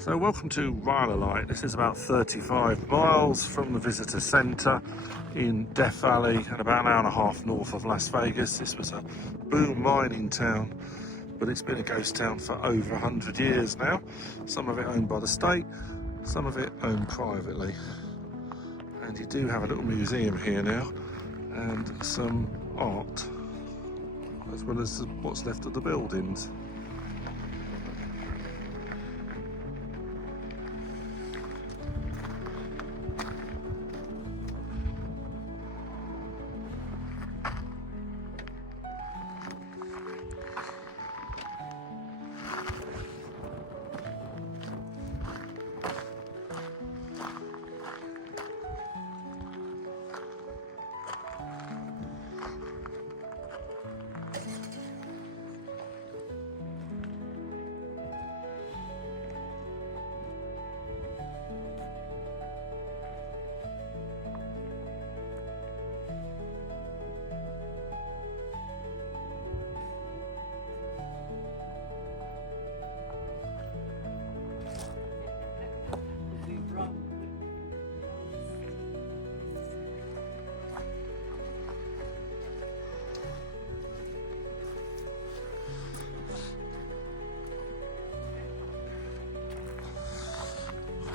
So welcome to Rhyolite. This is about 35 miles from the visitor centre in Death Valley and about an hour and a half north of Las Vegas. This was a boom mining town, but it's been a ghost town for over 100 years now. Some of it owned by the state, some of it owned privately. And you do have a little museum here now and some art, as well as what's left of the buildings.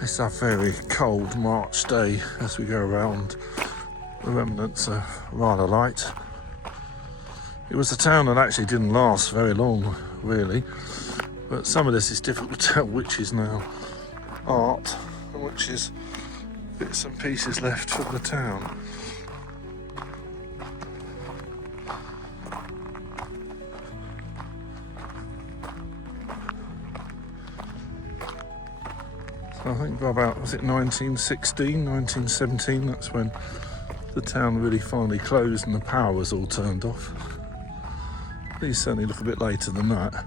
It's a very cold March day as we go around the remnants of Rhyolite. It was a town that actually didn't last very long, really, but some of this is difficult to tell which is now art and which is bits and pieces left from the town. I think by about, was it 1916, 1917, that's when the town really finally closed and the power was all turned off. These certainly look a bit later than that.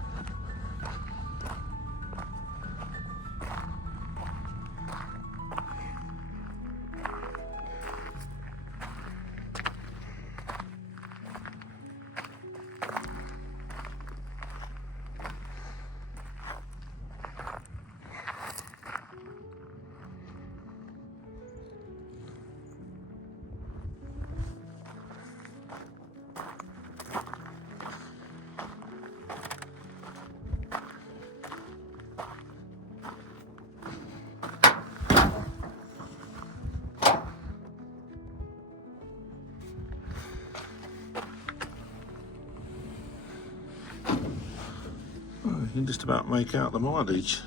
You can just about make out the mileage.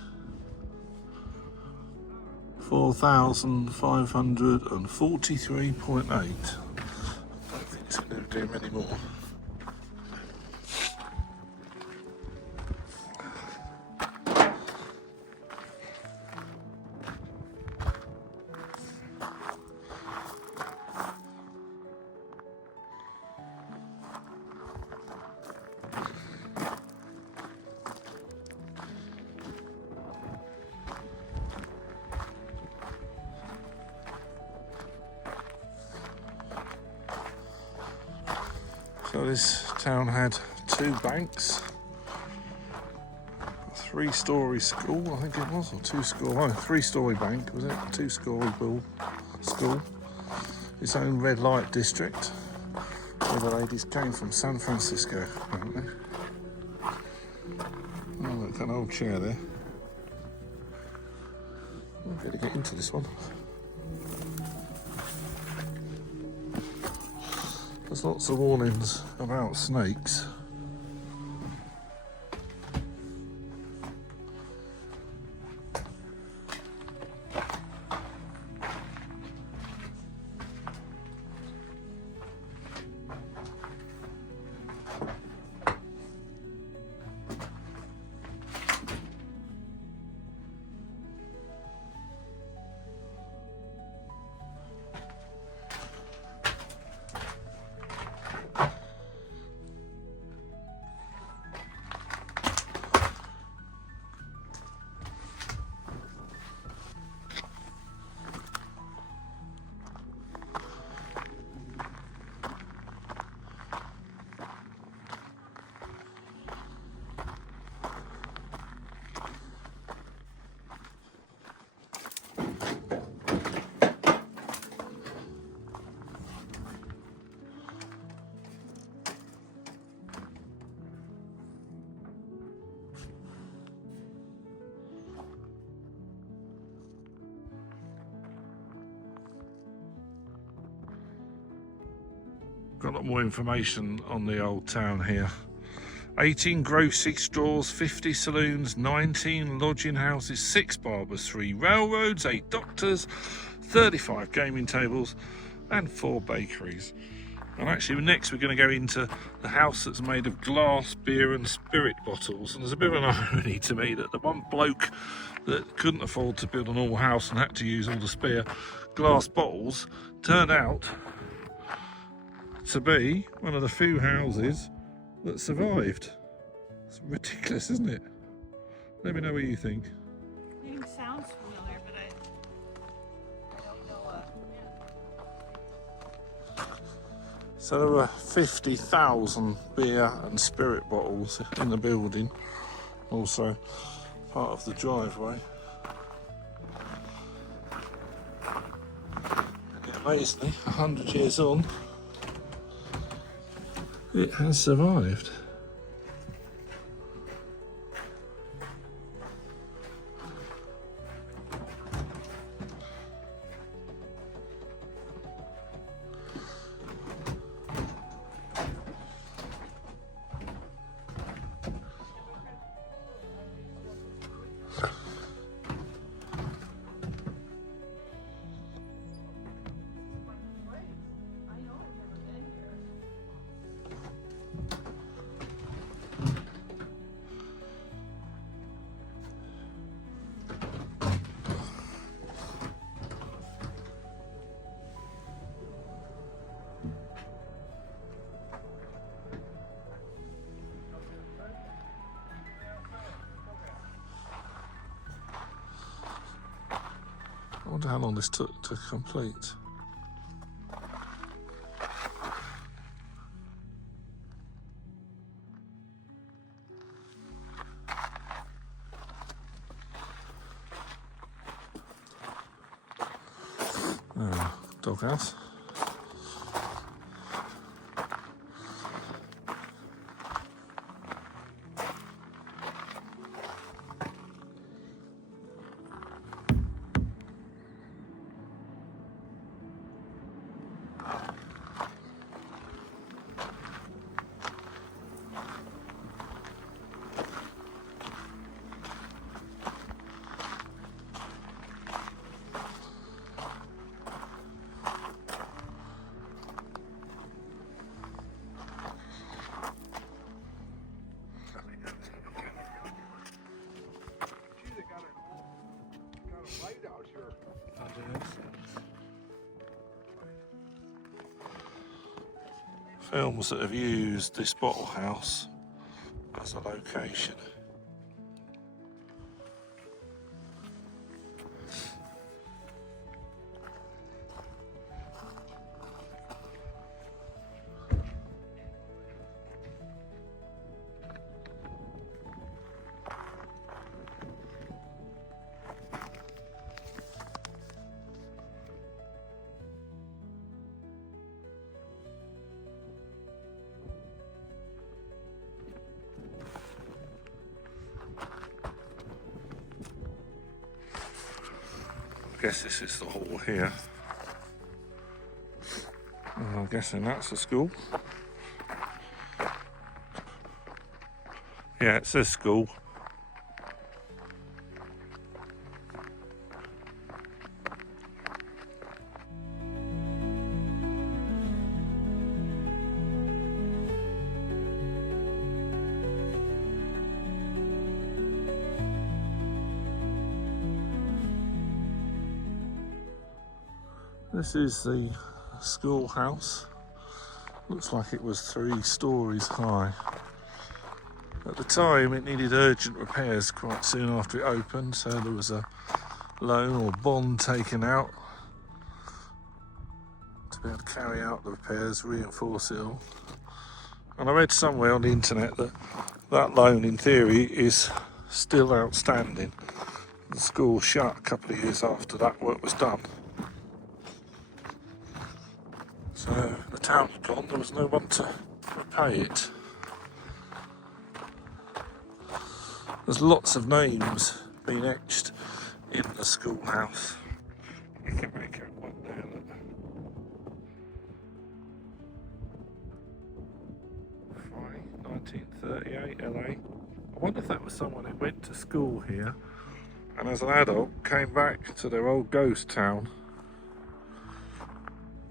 4,543.8. I don't think it's going to do many more. So this town had two banks, a three-storey school, I think it was, or three-storey bank, was it? Two-storey school. Its own red light district, where the ladies came from San Francisco, apparently. Oh, look, an old chair there. I'll be able to get into this one. There's lots of warnings about snakes. got a lot more information on the old town here. 18 grocery stores, 50 saloons, 19 lodging houses, 6 barbers, 3 railroads, 8 doctors, 35 gaming tables and 4 bakeries. And actually next we're going to go into the house that's made of glass, beer and spirit bottles. And there's a bit of an irony to me that the one bloke that couldn't afford to build a normal house and had to use all the spare glass bottles turned out to be one of the few houses that survived. It's ridiculous, isn't it? Let me know what you think. Name sounds familiar, but I don't know. So there were 50,000 beer and spirit bottles in the building, also part of the driveway. And amazingly, 100 years on, it has survived. I wonder how long this took to complete. Oh, doghouse. Films that have used this bottle house as a location. I guess this is the hall here. And I'm guessing that's a school. Yeah, it says school. This is the schoolhouse. Looks like it was 3 stories high. At the time it needed urgent repairs quite soon after it opened, so there was a loan or bond taken out to be able to carry out the repairs, reinforce it all. And I read somewhere on the internet that that loan in theory is still outstanding. The school shut a couple of years after that work was done. So the town had gone, there was no one to repay it. There's lots of names being etched in the schoolhouse. You can make out one there. Look. 38 LA. I wonder if that was someone who went to school here and as an adult came back to their old ghost town.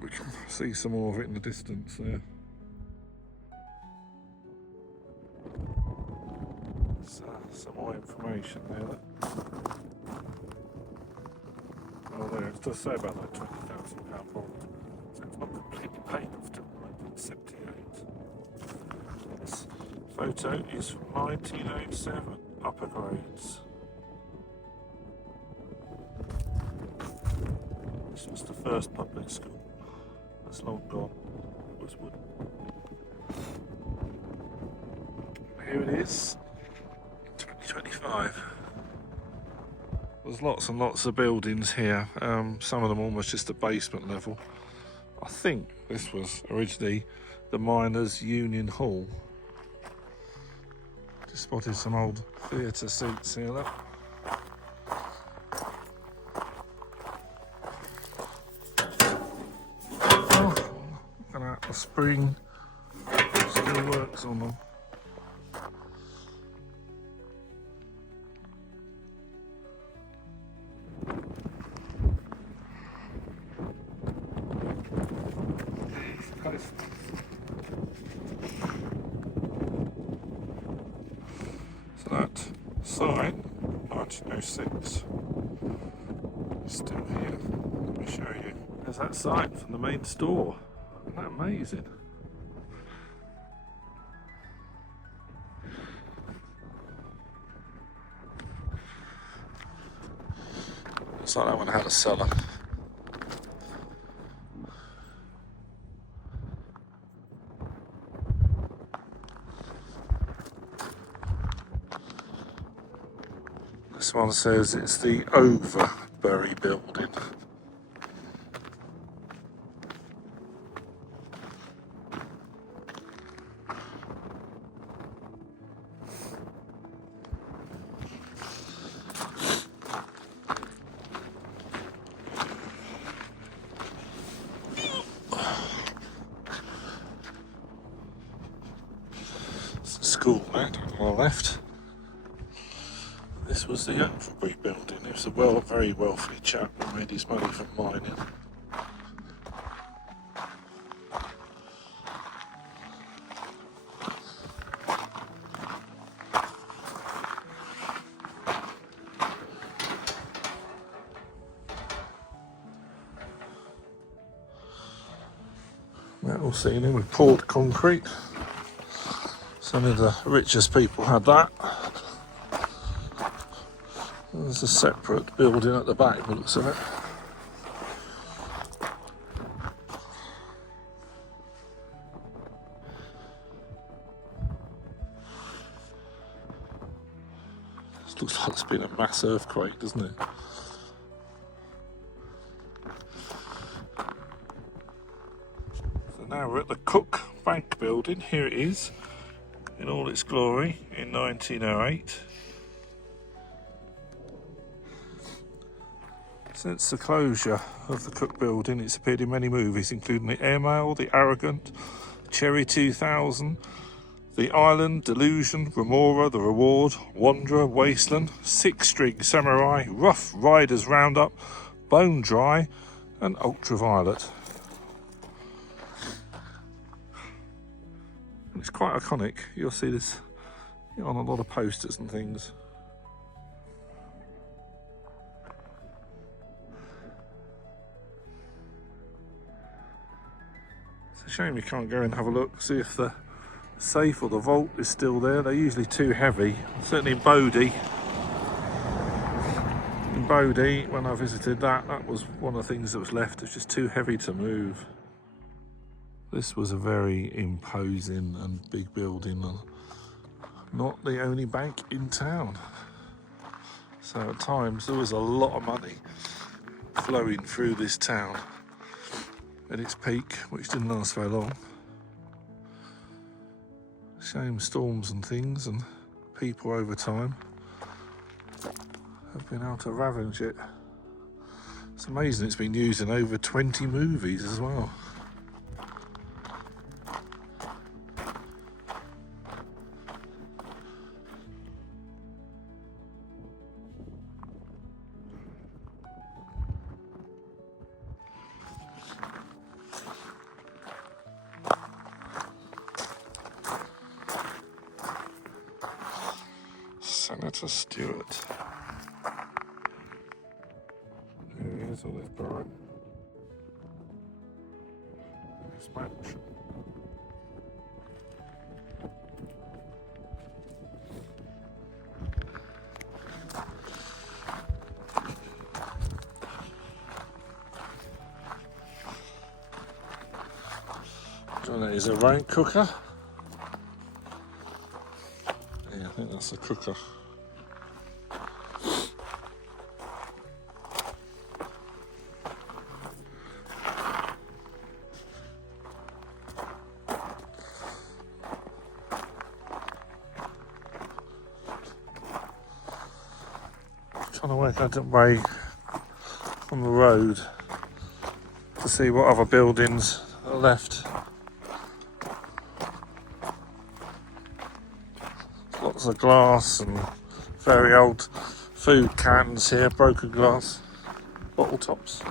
We can see some more of it in the distance there. So, some more information there. Oh, there, it does say about that £20,000 bond. So it's not completely paid off till 1978. This photo is from 1907, upper grades. This was the first public school. That's long gone. It was wooden. Here it is, 2025. There's lots and lots of buildings here, some of them almost just at basement level. I think this was originally the Miners' Union Hall. Just spotted some old theatre seats here, look. Oh, look at that, the spring still works on them. So that sign, 1906, is still here. Let me show you. There's that sign from the main store. Isn't that amazing? Looks like that one had a cellar. This one says it's the Overbury building. It's the school there, on the left. This was the Overbury building. He was a very wealthy chap who made his money from mining. Metal ceiling with poured concrete. Some of the richest people had that. There's a separate building at the back, by the looks of it. This looks like it's been a mass earthquake, doesn't it? So now we're at the Cook Bank building. Here it is, in all its glory, in 1908. Since the closure of the Cook building, it's appeared in many movies, including The Airmail, The Arrogant, Cherry 2000, The Island, Delusion, Remora, The Reward, Wanderer, Wasteland, Six String Samurai, Rough Riders Roundup, Bone Dry, and Ultraviolet. And it's quite iconic. You'll see this on a lot of posters and things. It's a shame you can't go and have a look, see if the safe or the vault is still there. They're usually too heavy, certainly in Bodie. In Bodie, when I visited that was one of the things that was left. It's just too heavy to move. This was a very imposing and big building, and not the only bank in town. So at times there was a lot of money flowing through this town at its peak, which didn't last very long. Shame storms and things and people over time have been able to ravage it. It's amazing it's been used in over 20 movies as well. Martha Stewart. There he is on his bright expansion. So that is a rain cooker. Yeah, I think that's a cooker. Trying to work out a way on the road to see what other buildings are left. Lots of glass and very old food cans here, broken glass, bottle tops.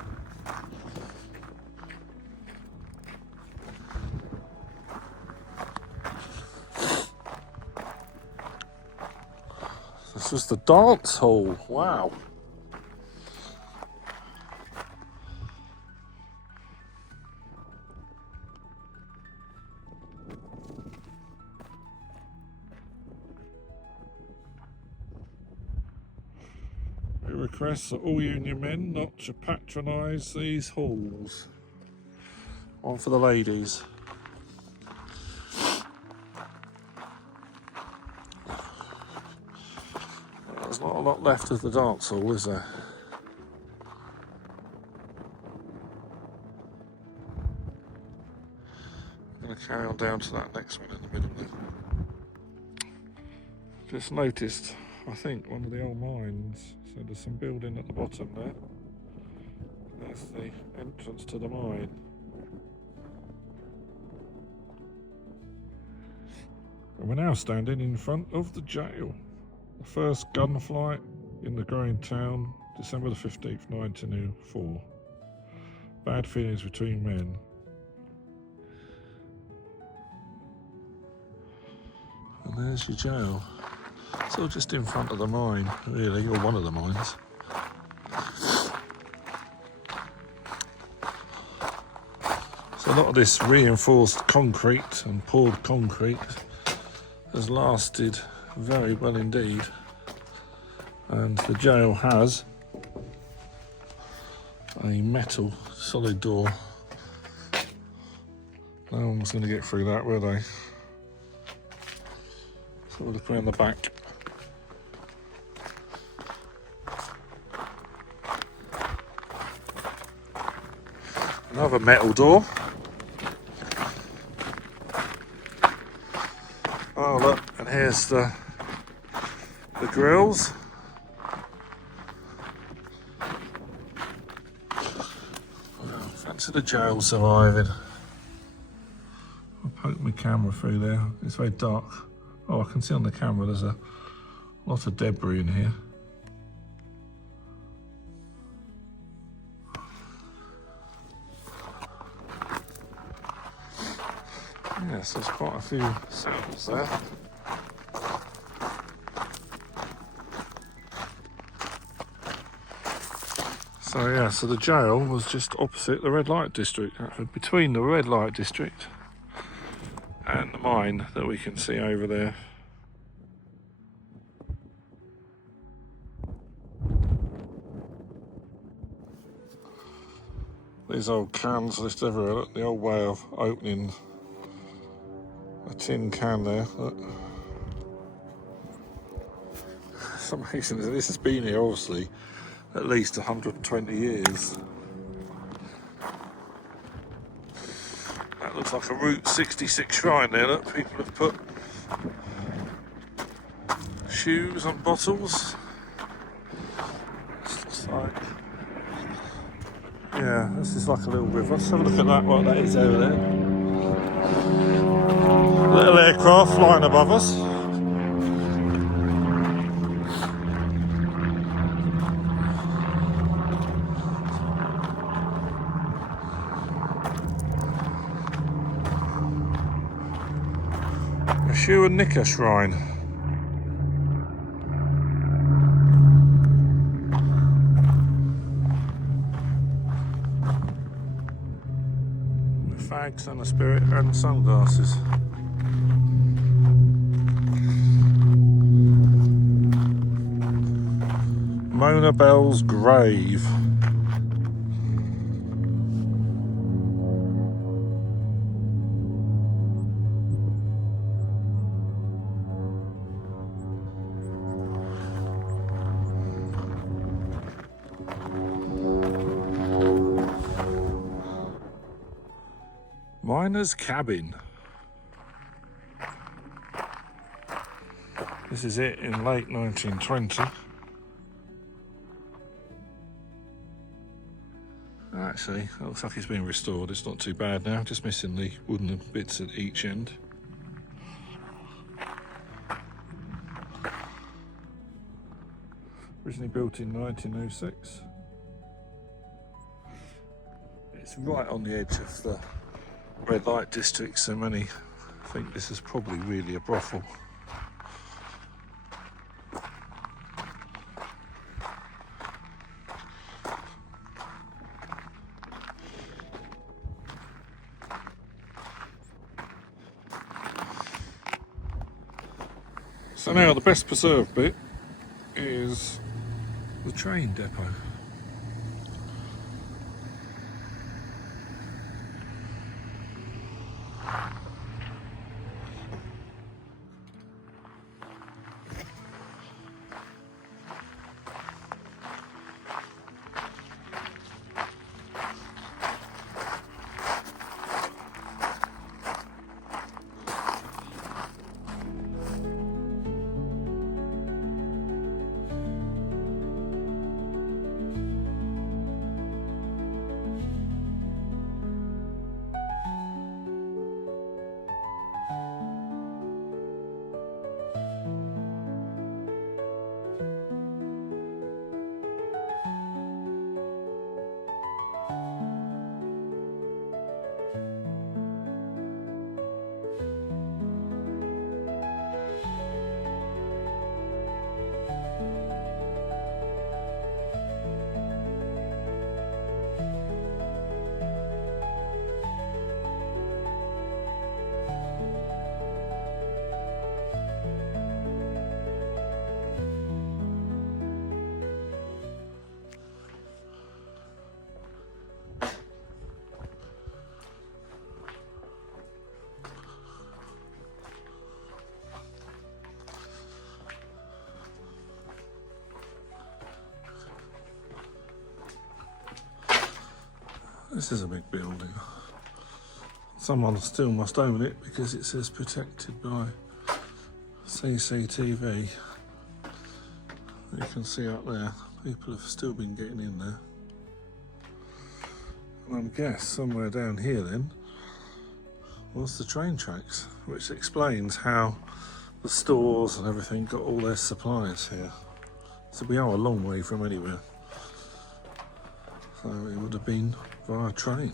This was the dance hall, wow. It requests that all union men not to patronise these halls. One for the ladies. There's not a lot left of the dance hall, is there? I'm going to carry on down to that next one in the middle there. Just noticed, I think, one of the old mines. So there's some building at the bottom there. That's the entrance to the mine. And we're now standing in front of the jail. The first gunfight in the growing town, December the 15th, 1904. Bad feelings between men. And there's your jail. It's all just in front of the mine, really, or one of the mines. So a lot of this reinforced concrete and poured concrete has lasted very well indeed. And the jail has a metal solid door. No one was going to get through that, were they? So we'll look around the back. Another metal door. Oh look, and here's the grills. Well, fancy the jail surviving. I'll poke my camera through there. It's very dark. Oh, I can see on the camera there's a lot of debris in here. Yes, there's quite a few cells there. So yeah, so the jail was just opposite the red light district, actually between the red light district and the mine that we can see over there. These old cans list everywhere. Look, the old way of opening a tin can there. Look. It's amazing. This has been here obviously at least 120 years. That looks like a Route 66 shrine there. Look, people have put shoes on bottles. It's like, yeah, this is like a little river. Let's have a look at that, what that is over there. Little aircraft flying above us. A shoe and knicker shrine. fags and a spirit and sunglasses. Mona Bell's grave. Miner's cabin. This is it in late 1920. Actually, it looks like it's been restored. It's not too bad now, just missing the wooden bits at each end. Originally built in 1906. It's right on the edge of the red light district, so many think this is probably really a brothel. So now the best preserved bit is the train depot. This is a big building. Someone still must own it because it says protected by CCTV. You can see up there, people have still been getting in there. And I guess somewhere down here then was the train tracks, which explains how the stores and everything got all their supplies here. So we are a long way from anywhere. So it would have been via train.